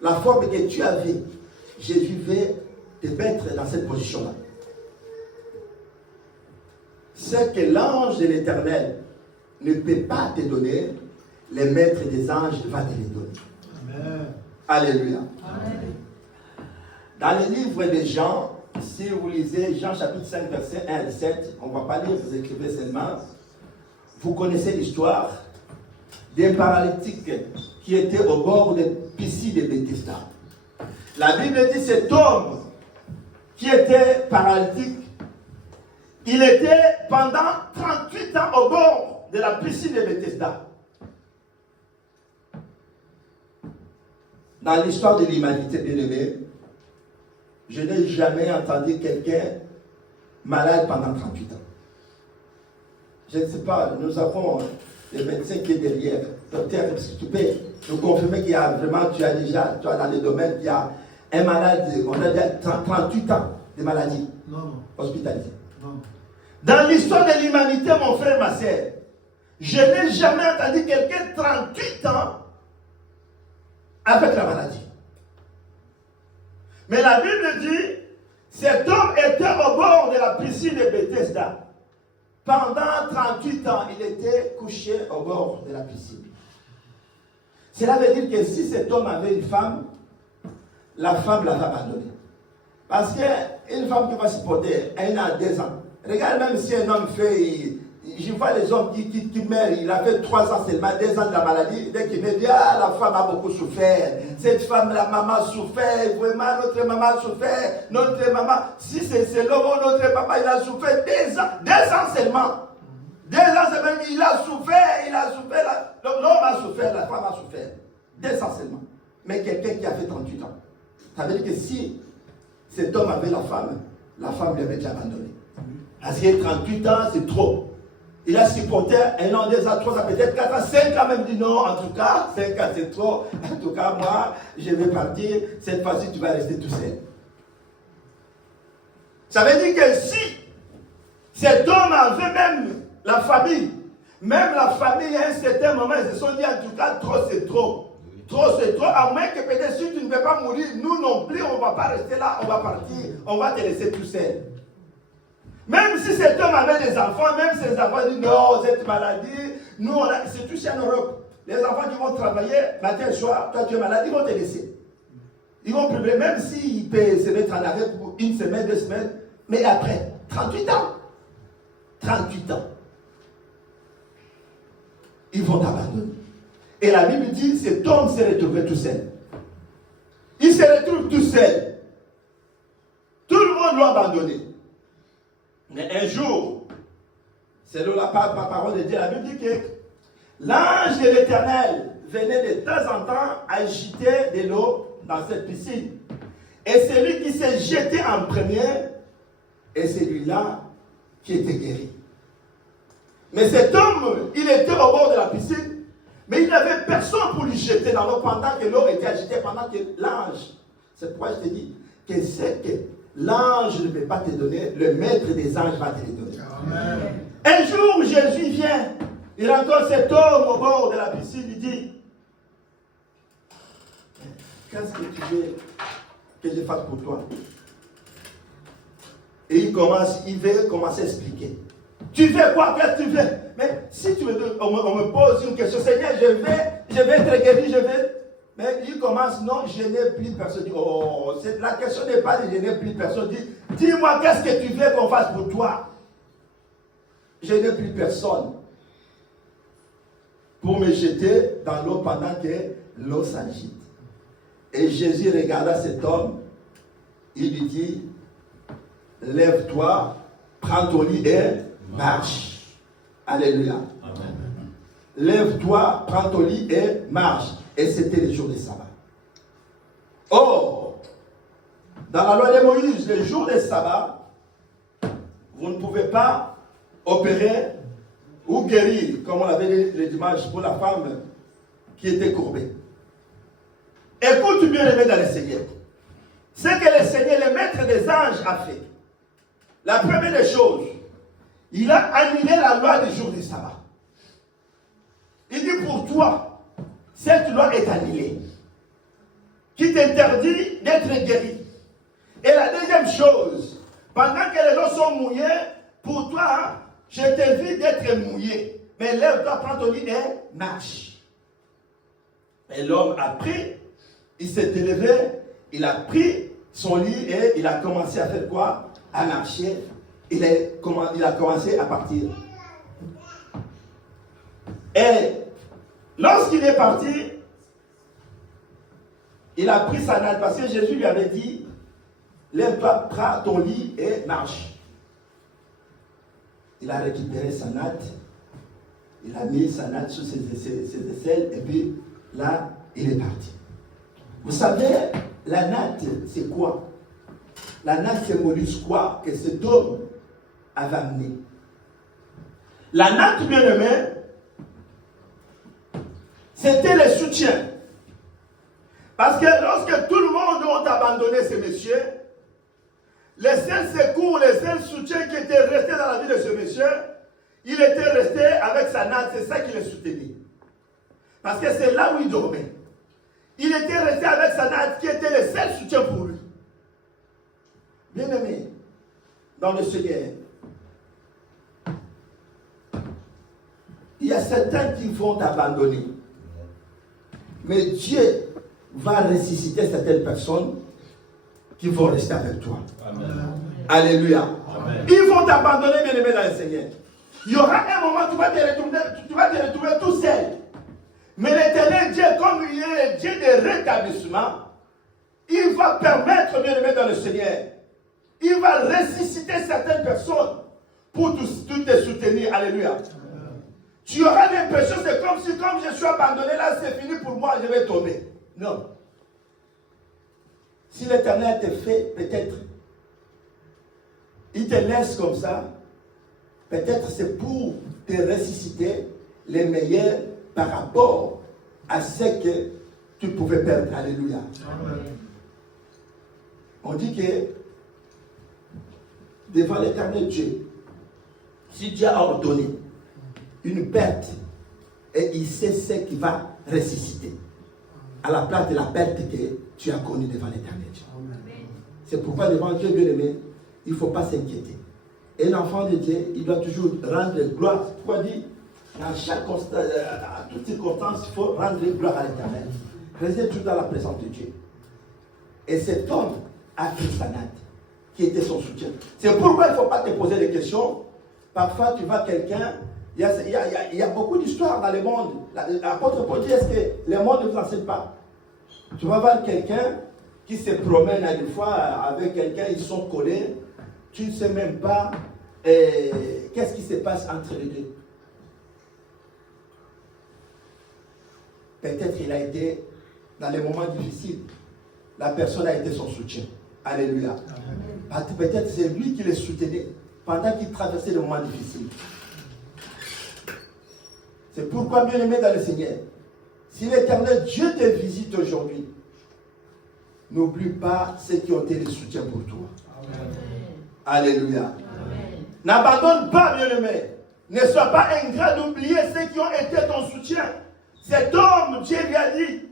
La forme que tu avais, Jésus veut te mettre dans cette position-là. Ce que l'ange de l'Éternel ne peut pas te donner, le maître des anges va te les donner. Amen. Alléluia. Amen. Dans le livre de Jean, si vous lisez Jean chapitre 5, verset 1 à 7, on ne va pas lire, vous écrivez seulement. Vous connaissez l'histoire des paralytiques qui étaient au bord des piscines de Bethesda. La Bible dit cet homme qui était paralytique, il était pendant 38 ans au bord de la piscine de Bethesda. Dans l'histoire de l'humanité, bien-aimée, je n'ai jamais entendu quelqu'un malade pendant 38 ans. Je ne sais pas, nous avons les médecins qui est derrière. Docteur, si tu peux nous confirmer qu'il y a vraiment, tu as dans le domaine, qu'il y a un malade, on a déjà 38 ans de maladie hospitalisée. Non. Dans l'histoire de l'humanité, mon frère, ma soeur, je n'ai jamais entendu quelqu'un 38 ans avec la maladie. Mais la Bible dit, cet homme était au bord de la piscine de Bethesda. Pendant 38 ans, il était couché au bord de la piscine. Cela veut dire que si cet homme avait une femme, la femme l'avait abandonné. Parce qu'une femme qui va supporter 1 an, 2 ans. Regarde, même si un homme fait, je vois les hommes qui meurent, il a fait 3 ans seulement, 2 ans de la maladie, dès qu'il me dit, ah, la femme a beaucoup souffert, cette femme, la maman a souffert, vraiment, notre maman a souffert, notre maman, si c'est l'homme, notre papa, il a souffert 2 ans seulement. 2 ans seulement, il a souffert, l'homme a souffert, la femme a souffert. 2 ans seulement. Mais quelqu'un qui a fait 38 ans. Ça veut dire que si cet homme avait la femme lui avait déjà abandonné. Parce que 38 ans, c'est trop. Il a supporté 1 an, 2 ans, 3 ans, peut-être 4 ans, 5 ans, même dit non, en tout cas, 5 ans c'est trop. En tout cas, moi, je vais partir. Cette fois-ci, tu vas rester tout seul. Ça veut dire que si cet homme avait même la famille, à un certain moment, ils se sont dit en tout cas, trop c'est trop. Trop c'est trop, à moins que peut-être si tu ne veux pas mourir, nous non plus, on ne va pas rester là, on va partir, on va te laisser tout seul. Même si cet homme avait des enfants, même si les enfants disent non, cette maladie, nous, c'est tout ça en Europe. Les enfants qui vont travailler matin et soir, toi tu es malade, ils vont te laisser. Ils vont pleurer, même s'ils peuvent se mettre en arrêt pour une semaine, 2 semaines, mais après, 38 ans. 38 ans. Ils vont t'abandonner. Et la Bible dit, cet homme s'est retrouvé tout seul. Il se retrouve tout seul. Tout le monde l'a abandonné. Mais un jour, selon la parole de Dieu, la Bible dit que l'ange de l'Éternel venait de temps en temps agiter de l'eau dans cette piscine. Et celui qui s'est jeté en premier est celui-là qui était guéri. Mais cet homme, il était au bord de la piscine, mais il n'avait personne pour lui jeter dans l'eau pendant que l'eau était agitée, pendant que l'ange. C'est pourquoi je te dis que c'est que l'ange ne peut pas te donner, le maître des anges va te les donner. Amen. Un jour, Jésus vient, il rencontre cet homme au bord de la piscine, il dit, qu'est-ce que tu veux que je fasse pour toi? Et il veut commencer à expliquer. Tu veux quoi? Qu'est-ce que tu veux? Mais si tu veux, on me pose une question, Seigneur, je vais être guéri, je vais. Mais il commence, non, je n'ai plus personne. Oh, la question n'est pas de je n'ai plus personne. Dis-moi, qu'est-ce que tu veux qu'on fasse pour toi? Je n'ai plus personne pour me jeter dans l'eau pendant que l'eau s'agite. Et Jésus regarda cet homme, il lui dit, lève-toi, prends ton lit et marche. Alléluia. Amen. Lève-toi, prends ton lit et marche. Et c'était le jour de sabbat. Or, dans la loi de Moïse, le jour de sabbat, vous ne pouvez pas opérer ou guérir, comme on l'avait dit le dimanche pour la femme qui était courbée. Écoute bien aimé dans le Seigneur. Ce que le Seigneur, le maître des anges, a fait. La première des choses, il a annulé la loi du jour du sabbat. Il dit pour toi, cette loi est annulée, qui t'interdit d'être guéri. Et la deuxième chose, pendant que les gens sont mouillés, pour toi, je t'invite d'être mouillé. Mais lève-toi, prends ton lit et marche. Et l'homme a pris, il s'est élevé, il a pris son lit et il a commencé à faire quoi? À marcher. Il a commencé à partir. Et lorsqu'il est parti, il a pris sa natte parce que Jésus lui avait dit, lève-toi, prends ton lit et marche. Il a récupéré sa natte, il a mis sa natte sur ses aisselles et puis là, il est parti. Vous savez, la natte, c'est quoi? La natte symbolise quoi? Que cet homme avait amené. La natte, bien aimée, c'était le soutien. Parce que lorsque tout le monde a abandonné ces messieurs, les seuls secours, les seuls soutiens qui étaient restés dans la vie de ce monsieur, il était resté avec sa natte, c'est ça qui le soutenait. Parce que c'est là où il dormait. Il était resté avec sa natte qui était le seul soutien pour lui. Bien aimé, dans le Seigneur, il y a certains qui vont t'abandonner. Mais Dieu va ressusciter certaines personnes qui vont rester avec toi. Amen. Alléluia. Amen. Ils vont t'abandonner, bien aimé, dans le Seigneur. Il y aura un moment où tu vas te retrouver tout seul. Mais l'Éternel Dieu, comme il est le Dieu de rétablissement, il va permettre, bien aimé, dans le Seigneur, il va ressusciter certaines personnes pour te soutenir. Alléluia. Amen. Tu auras l'impression, c'est comme si, comme je suis abandonné, là, c'est fini pour moi, je vais tomber. Non. Si l'Éternel te fait, peut-être, il te laisse comme ça, peut-être c'est pour te ressusciter les meilleurs par rapport à ce que tu pouvais perdre. Alléluia. Amen. On dit que devant l'Éternel Dieu, si Dieu a ordonné une perte, et il sait ce qui va ressusciter, à la place de la perte que tu as connue devant l'Éternel Dieu. C'est pourquoi devant Dieu bien-aimé, il ne faut pas s'inquiéter. Et l'enfant de Dieu, il doit toujours rendre gloire. Pourquoi dire, à toute circonstance, il faut rendre gloire à l'Éternel. Restez toujours dans la présence de Dieu. Et cet homme a pris sa natte, qui était son soutien. C'est pourquoi il ne faut pas te poser des questions. Parfois, tu vois quelqu'un, il y a beaucoup d'histoires dans le monde. L'apôtre Paul dit, est-ce que le monde ne vous enseigne pas? Tu vas voir quelqu'un qui se promène à une fois avec quelqu'un, ils sont collés. Tu ne sais même pas qu'est-ce qui se passe entre les deux. Peut-être il a été dans les moments difficiles. La personne a été son soutien. Alléluia. Peut-être c'est lui qui les soutenait pendant qu'il traversait les moments difficiles. C'est pourquoi, bien aimé dans le Seigneur, si l'Éternel Dieu te visite aujourd'hui, n'oublie pas ceux qui ont été les soutiens pour toi. Amen. Alléluia. N'abandonne pas, bien aimé. Ne sois pas ingrat d'oublier ceux qui ont été ton soutien. Cet homme, Dieu lui a dit,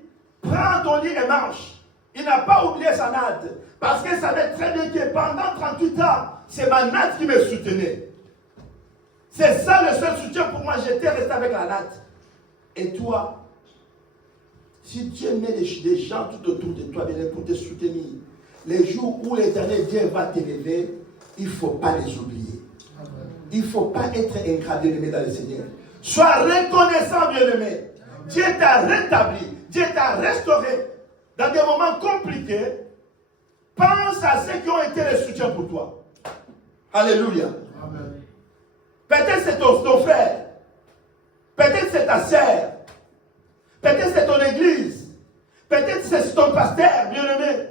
prends ton lit et marche. Il n'a pas oublié sa natte. Parce qu'il savait très bien que pendant 38 ans, c'est ma natte qui me soutenait. C'est ça le seul soutien pour moi. J'étais resté avec la natte. Et toi, si Dieu met des gens tout autour de toi pour te soutenir, les jours où l'Éternel Dieu va t'élever, il ne faut pas les oublier. Il ne faut pas être ingrat, bien-aimé dans le Seigneur. Sois reconnaissant, bien-aimé. Dieu t'a rétabli. Dieu t'a restauré. Dans des moments compliqués, pense à ceux qui ont été les soutiens pour toi. Alléluia. Amen. Peut-être c'est ton frère. Peut-être c'est ta sœur. Peut-être c'est ton église. Peut-être c'est ton pasteur, bien-aimé.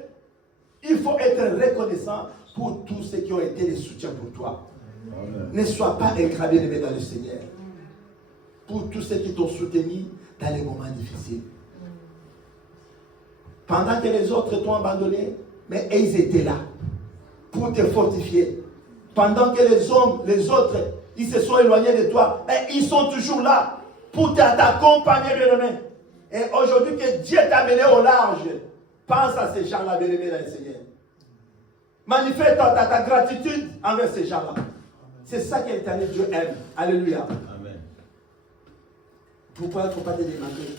Il faut être reconnaissant pour tous ceux qui ont été les soutiens pour toi. Amen. Ne sois pas ingrat, bien-aimé dans le Seigneur. Pour tous ceux qui t'ont soutenu dans les moments difficiles. Pendant que les autres t'ont abandonné, mais ils étaient là pour te fortifier. Pendant que les autres, ils se sont éloignés de toi, mais ils sont toujours là pour t'accompagner, bien-aimé. Et aujourd'hui que Dieu t'a mené au large, pense à ces gens-là, bien-aimés dans le Seigneur. Manifeste ta gratitude envers ces gens-là. C'est ça que l'Éternel Dieu aime. Alléluia. Amen. Pourquoi il ne faut pas te demander?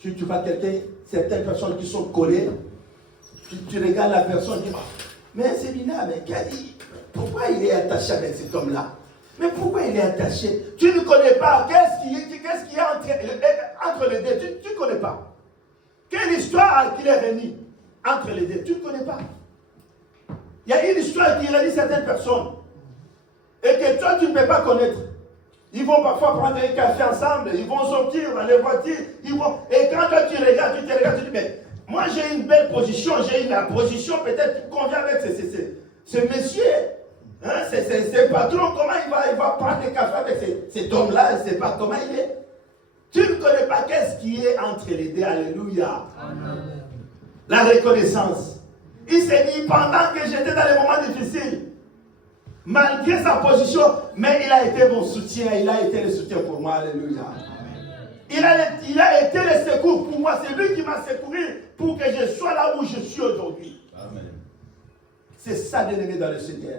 Si tu vois quelqu'un, certaines personnes qui sont collées, tu regardes la personne et dis, mais c'est Mina, mais pourquoi il est attaché avec cet homme-là? Mais pourquoi il est attaché? Tu ne connais pas. Qu'est-ce qu'il y a entre les deux? Tu ne connais pas. Quelle histoire qui les réunit entre les deux? Tu ne connais pas. Il y a une histoire qui réunit certaines personnes et que toi, tu ne peux pas connaître. Ils vont parfois prendre un café ensemble, ils vont sortir dans les voitures, et quand toi tu regardes, tu dis, mais moi j'ai une belle position, j'ai une position peut-être qui convient avec ce monsieur. Hein, c'est patron, comment il va prendre des cafés avec cet homme-là, je ne sais pas comment il est. Tu ne connais pas qu'est-ce qui est entre les deux, alléluia. Amen. La reconnaissance. Il s'est dit, pendant que j'étais dans les moments difficiles, malgré sa position, mais il a été mon soutien, il a été le soutien pour moi, alléluia. Il a été le secours pour moi, c'est lui qui m'a secouru pour que je sois là où je suis aujourd'hui. Amen. C'est ça, bien-aimé dans le Seigneur.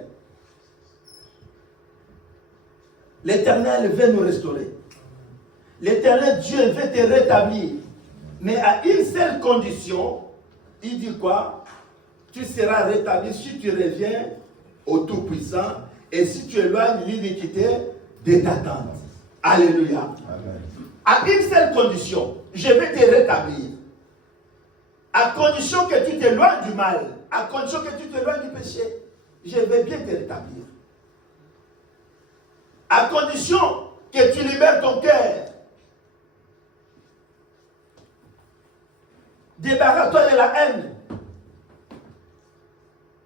L'Éternel veut nous restaurer. L'Éternel Dieu veut te rétablir. Mais à une seule condition, il dit quoi? Tu seras rétabli si tu reviens au Tout-Puissant et si tu éloignes l'iniquité de ta tente. Alléluia. Amen. À une seule condition, je vais te rétablir. À condition que tu t'éloignes du mal, à condition que tu t'éloignes du péché, je vais bien te rétablir. À condition que tu libères ton cœur. Débarrasse-toi de la haine,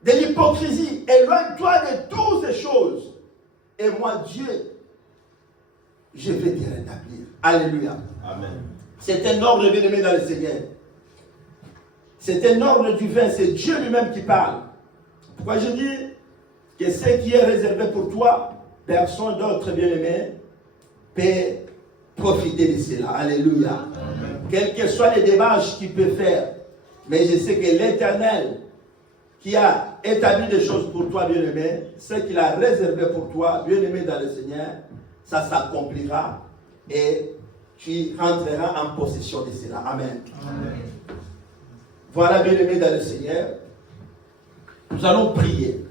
de l'hypocrisie. Éloigne-toi de toutes ces choses. Et moi, Dieu, je vais te rétablir. Alléluia. Amen. C'est un ordre bien-aimé dans le Seigneur. C'est un ordre divin. C'est Dieu lui-même qui parle. Pourquoi je dis que ce qui est réservé pour toi, personne d'autre bien-aimé peut profiter de cela. Alléluia. Amen. Quelles que soient les démarches qu'il peut faire, mais je sais que l'Éternel qui a établi des choses pour toi, bien-aimé, ce qu'il a réservé pour toi, bien-aimé dans le Seigneur, ça s'accomplira et tu rentreras en possession de cela. Amen. Amen. Voilà, bien-aimé dans le Seigneur, Nous allons prier.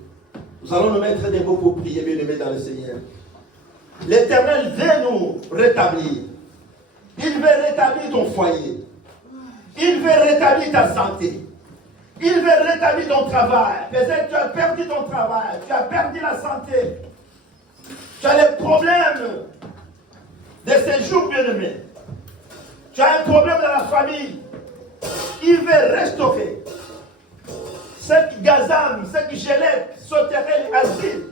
Nous allons nous mettre des mots pour prier, bien-aimés dans le Seigneur. L'Éternel veut nous rétablir. Il veut rétablir ton foyer. Il veut rétablir ta santé. Il veut rétablir ton travail. Peut-être que tu as perdu ton travail. Tu as perdu la santé. Tu as des problèmes de séjour, bien-aimé. Tu as un problème dans la famille. Il veut restaurer. Ce qui gazame, ce qui gélette, sauterelle, asile,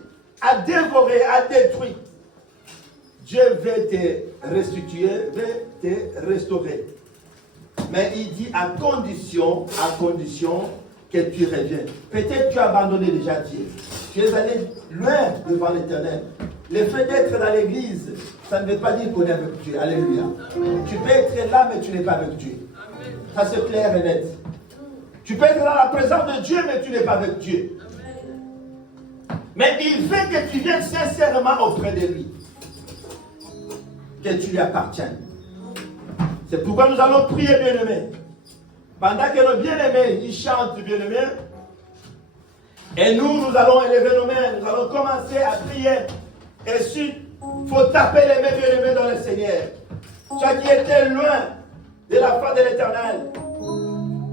a dévoré, a détruit. Dieu veut te restituer, veut te restaurer. Mais il dit à condition que tu reviennes. Peut-être tu as abandonné déjà Dieu. Tu es allé loin devant l'Éternel. Le fait d'être dans l'église, ça ne veut pas dire qu'on est avec Dieu. Alléluia. Tu peux être là, mais tu n'es pas avec Dieu. Ça c'est clair et net. Tu peux être dans la présence de Dieu, mais tu n'es pas avec Dieu. Mais il veut que tu viennes sincèrement auprès de lui. Que tu lui appartiennes. C'est pourquoi nous allons prier, bien-aimés. Pendant que nos bien-aimés, ils chantent, bien-aimés. Et nous allons élever nos mains. Nous allons commencer à prier. Et ensuite, il faut taper les mains, bien-aimés, dans le Seigneur. Toi qui étais loin de la foi de l'Éternel,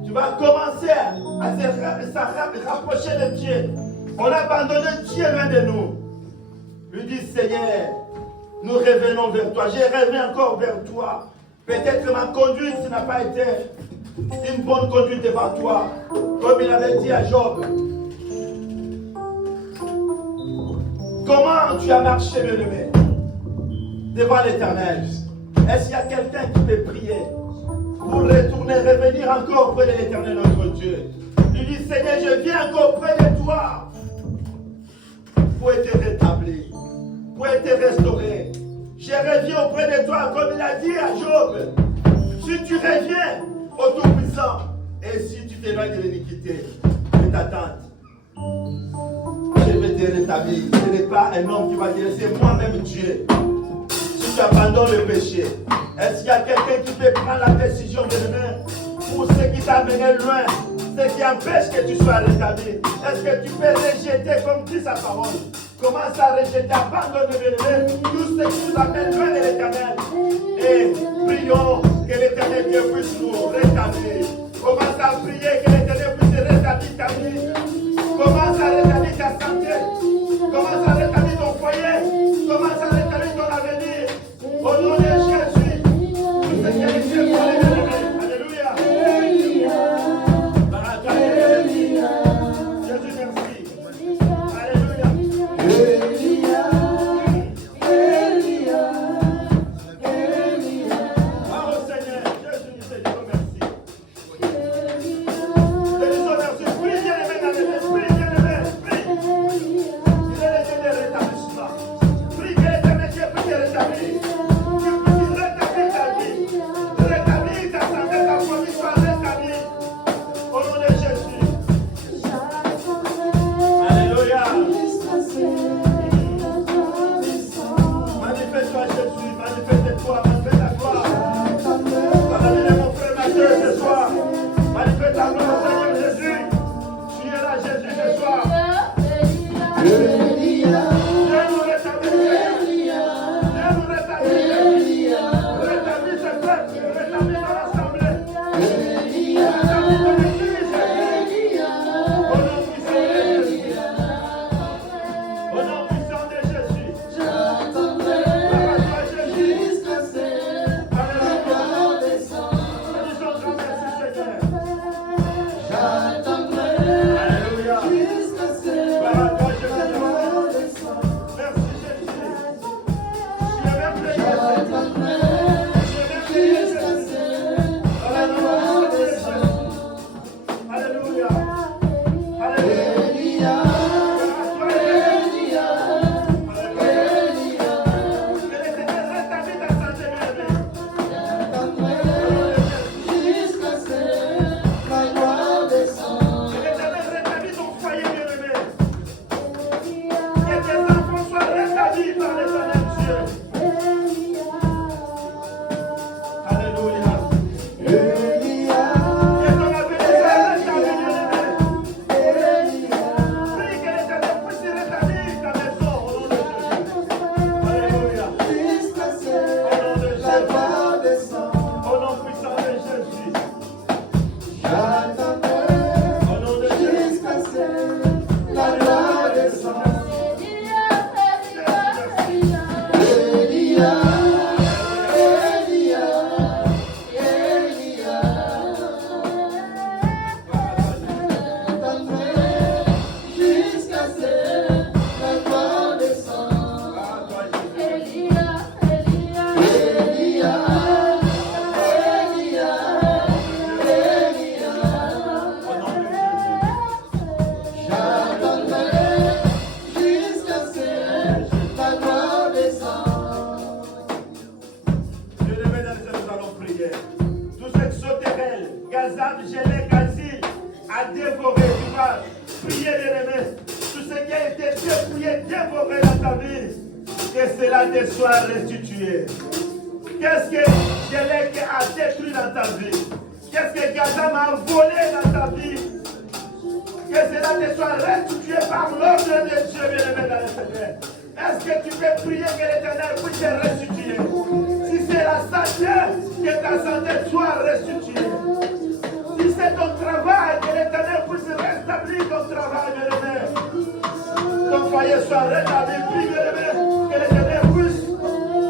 tu vas commencer à se rapprocher de Dieu. On a abandonné Dieu loin de nous. Lui dit, Seigneur, nous revenons vers toi. Je reviens encore vers toi. Peut-être que ma conduite n'a pas été une bonne conduite devant toi. Comme il avait dit à Job. Comment tu as marché, bien-aimé, devant l'Éternel? Est-ce qu'il y a quelqu'un qui peut prier pour retourner, revenir encore auprès de l'Éternel, notre Dieu? Il dit, Seigneur, je viens encore auprès de toi pour être rétabli, pour être restauré. Je reviens auprès de toi, comme il a dit à Job. Si tu reviens au Tout-Puissant, et si tu t'éloignes de l'iniquité, je t'attends. Je vais te rétablir. Ce n'est pas un homme qui va dire, c'est moi-même Dieu. Si tu abandonnes le péché, est-ce qu'il y a quelqu'un qui peut prendre la décision de demain pour ce qui t'a mené loin, ce qui empêche que tu sois rétabli? Est-ce que tu peux rejeter comme dit sa parole? Commence à rejeter, abandonne tout ce qui nous amène loin de l'Éternel. Et prions que l'Éternel Dieu puisse nous rétablir. Commence à prier que l'Éternel puisse rétablir ta vie. Commence à rétablir ta santé. Commence à rétablir ton foyer. Commence à rétablir ton avenir. Au nom de Jésus. Tout ce qui est Dieu pour les alléluia. Jésus, merci. Alléluia. Bravo Seigneur. Jésus, nous te disons merci. Nous te disons merci. Prie, bien-aimé, dans l'esprit. Prie, bien-aimé. Prie. Il est le Dieu de rétablissement. Prie que l'Éternel Dieu puisse te rétablir. Que puisse rétablir ta vie. Rétablir ta santé, ta famille soit rétablie. Au nom de Jésus. Alléluia. Manifeste-toi Jésus. Manifeste-toi. Manifeste ta gloire. Dans la vie de mon frère, ma soeur ce soir. Manifeste ta gloire, Seigneur Jésus. Tu es là, Jésus, ce soir. Dieu nous rétablit. Dieu nous rétablit. Rétablis ce peuple. Rétablis dans l'assemblée. Rétablis ton église, Jésus. Au nom puissant de Jésus. Au nom puissant de Jésus. Gloire à toi, Jésus. Alléluia. Nous disons grand merci, Seigneur. Alléluia. Gloire à toi, Jésus. Merci, Jésus. Tu es merveilleux, Jésus. Tu es merveilleux, Jésus. Dans le nom de Jésus. les quasi à dévorer. Tu vas prier bien-aimé. Tout ce qui a été dépouillé, dévoré dans ta vie, que cela te soit restitué. Qu'est-ce que Gélec a détruit dans ta vie? Qu'est-ce que Gazam a volé dans ta vie? Que cela te soit restitué par l'ordre de Dieu, bien-aimé dans l'Éternel. Est-ce que tu peux prier que l'Éternel puisse te restituer? Si c'est la santé, que ta santé soit restituée. Si c'est ton travail, que l'Éternel puisse rétablir ton travail, bien-aimé. Ton foyer soit rétabli, prie, bien-aimé, que l'Éternel puisse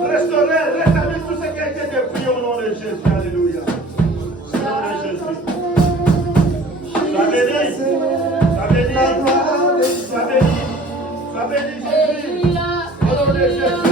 restaurer, rétablir tout ce qui a été détruit au nom de Jésus. Alléluia. Au nom de Jésus. Sois béni. Sois béni. Sois béni. Sois béni, Jésus. Au nom de Jésus.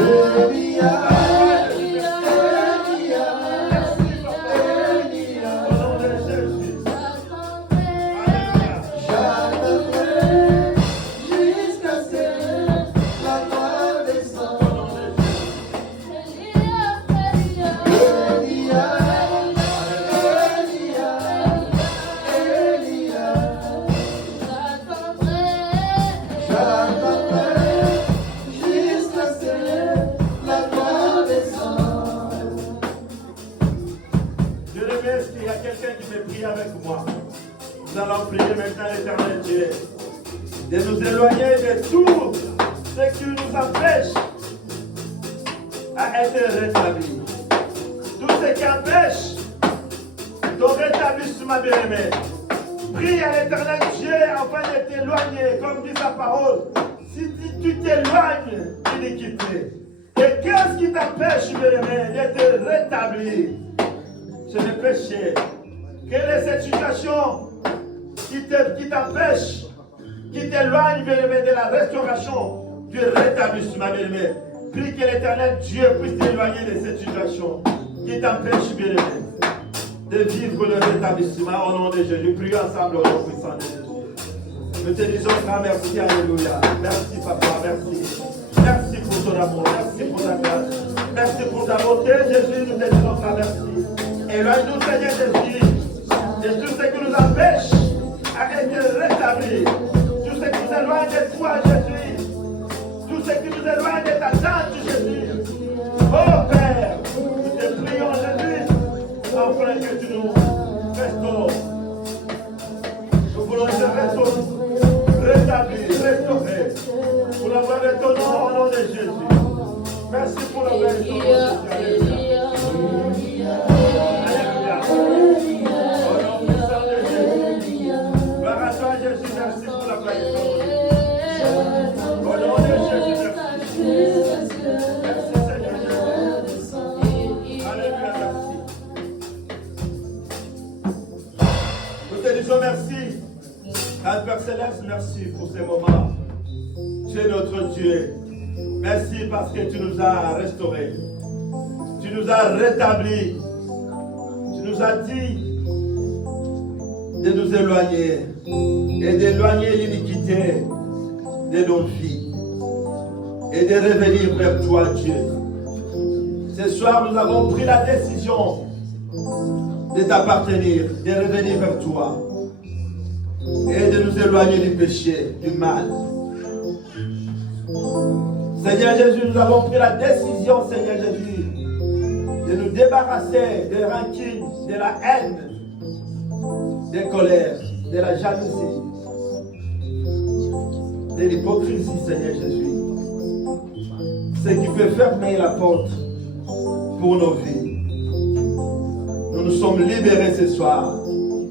Nous allons prier maintenant l'Éternel Dieu de nous éloigner de tout ce qui nous empêche à être rétablis. Tout ce qui empêche ton rétablissement, bien-aimé. Prie à l'Éternel Dieu afin de t'éloigner, comme dit sa parole. Si tu t'éloignes d'iniquité, et qu'est-ce qui t'empêche, bien-aimé, de te rétablir? C'est le péché. Quelle est cette situation qui t'empêche, qui t'éloigne, bien-aimé, de la restauration, du rétablissement, bien-aimé? Prie que l'Éternel Dieu puisse t'éloigner de cette situation qui t'empêche, bien-aimé, de vivre le rétablissement au nom de Jésus. Prions ensemble au nom puissant de Jésus. Nous te disons grand merci, alléluia. Merci, papa, merci. Merci pour ton amour, merci pour ta grâce. Merci pour ta beauté, Jésus, nous te disons grand merci. Éloigne-nous, Seigneur Jésus, de tout ce qui nous empêche à être rétablis, tout ce qui nous éloigne de toi, Jésus, tout ce qui nous éloigne de ta tente, Jésus. Oh Père, nous te prions, Jésus, afin que tu nous restaures. Nous voulons te rétablir, restaurer, pour la gloire de ton nom, au nom de Jésus. Merci pour la gloire de ton nom, Jésus. Alléluia. Au nom puissant de Jésus. Gloire à toi, Jésus. Merci pour la gloire de ton nom. Au nom de Jésus, merci. Merci, Seigneur Jésus. Alléluia, merci. Nous te disons merci. Père Céleste, merci pour ces moments. Tu es notre Dieu. Merci parce que tu nous as restaurés. Tu nous as rétablis. Tu nous as dit de nous éloigner et d'éloigner l'iniquité de nos vies et de revenir vers toi, Dieu. Ce soir, nous avons pris la décision de t'appartenir, de revenir vers toi et de nous éloigner du péché, du mal. Seigneur Jésus, nous avons pris la décision, Seigneur Jésus, de nous débarrasser des rancunes, de la haine, des colères, de la jalousie, de l'hypocrisie, Seigneur Jésus. Ce qui peut fermer la porte pour nos vies. Nous nous sommes libérés ce soir.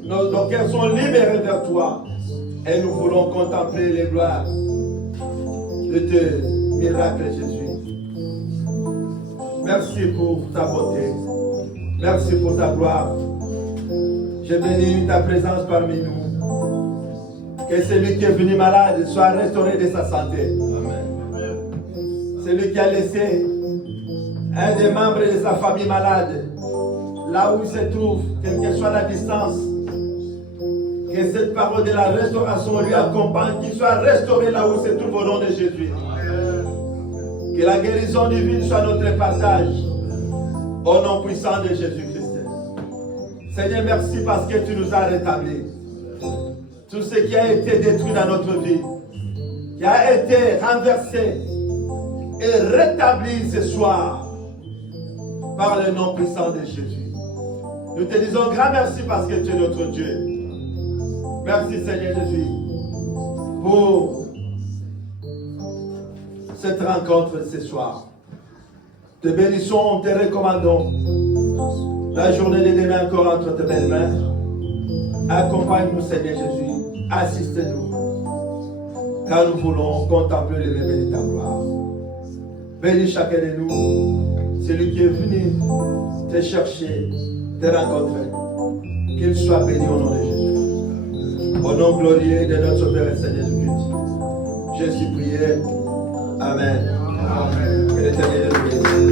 Nos cœurs sont libérés vers toi. Et nous voulons contempler les gloires de tes miracles, Jésus. Merci pour ta beauté. Merci pour ta gloire. Je bénis ta présence parmi nous. Que celui qui est venu malade soit restauré de sa santé. Amen. Celui qui a laissé un des membres de sa famille malade, là où il se trouve, quelle que soit la distance, que cette parole de la restauration lui accompagne, qu'il soit restauré là où il se trouve au nom de Jésus. Que la guérison divine soit notre partage au nom puissant de Jésus-Christ. Seigneur, merci parce que tu nous as rétablis. Tout ce qui a été détruit dans notre vie, qui a été renversé et rétabli ce soir par le nom puissant de Jésus. Nous te disons grand merci parce que tu es notre Dieu. Merci Seigneur Jésus pour cette rencontre ce soir. Te bénissons, te recommandons. La journée de demain encore entre tes belles mains. Accompagne-nous Seigneur Jésus. Assiste-nous. Car nous voulons contempler le réveil de ta gloire. Bénis chacun de nous. Celui qui est venu te chercher, te rencontrer. Qu'il soit béni au nom de Jésus. Au nom glorieux de notre Sauveur et Seigneur Jésus-Christ. Je suis prié. Amen. Amen. Que l'Éternel nous bénisse.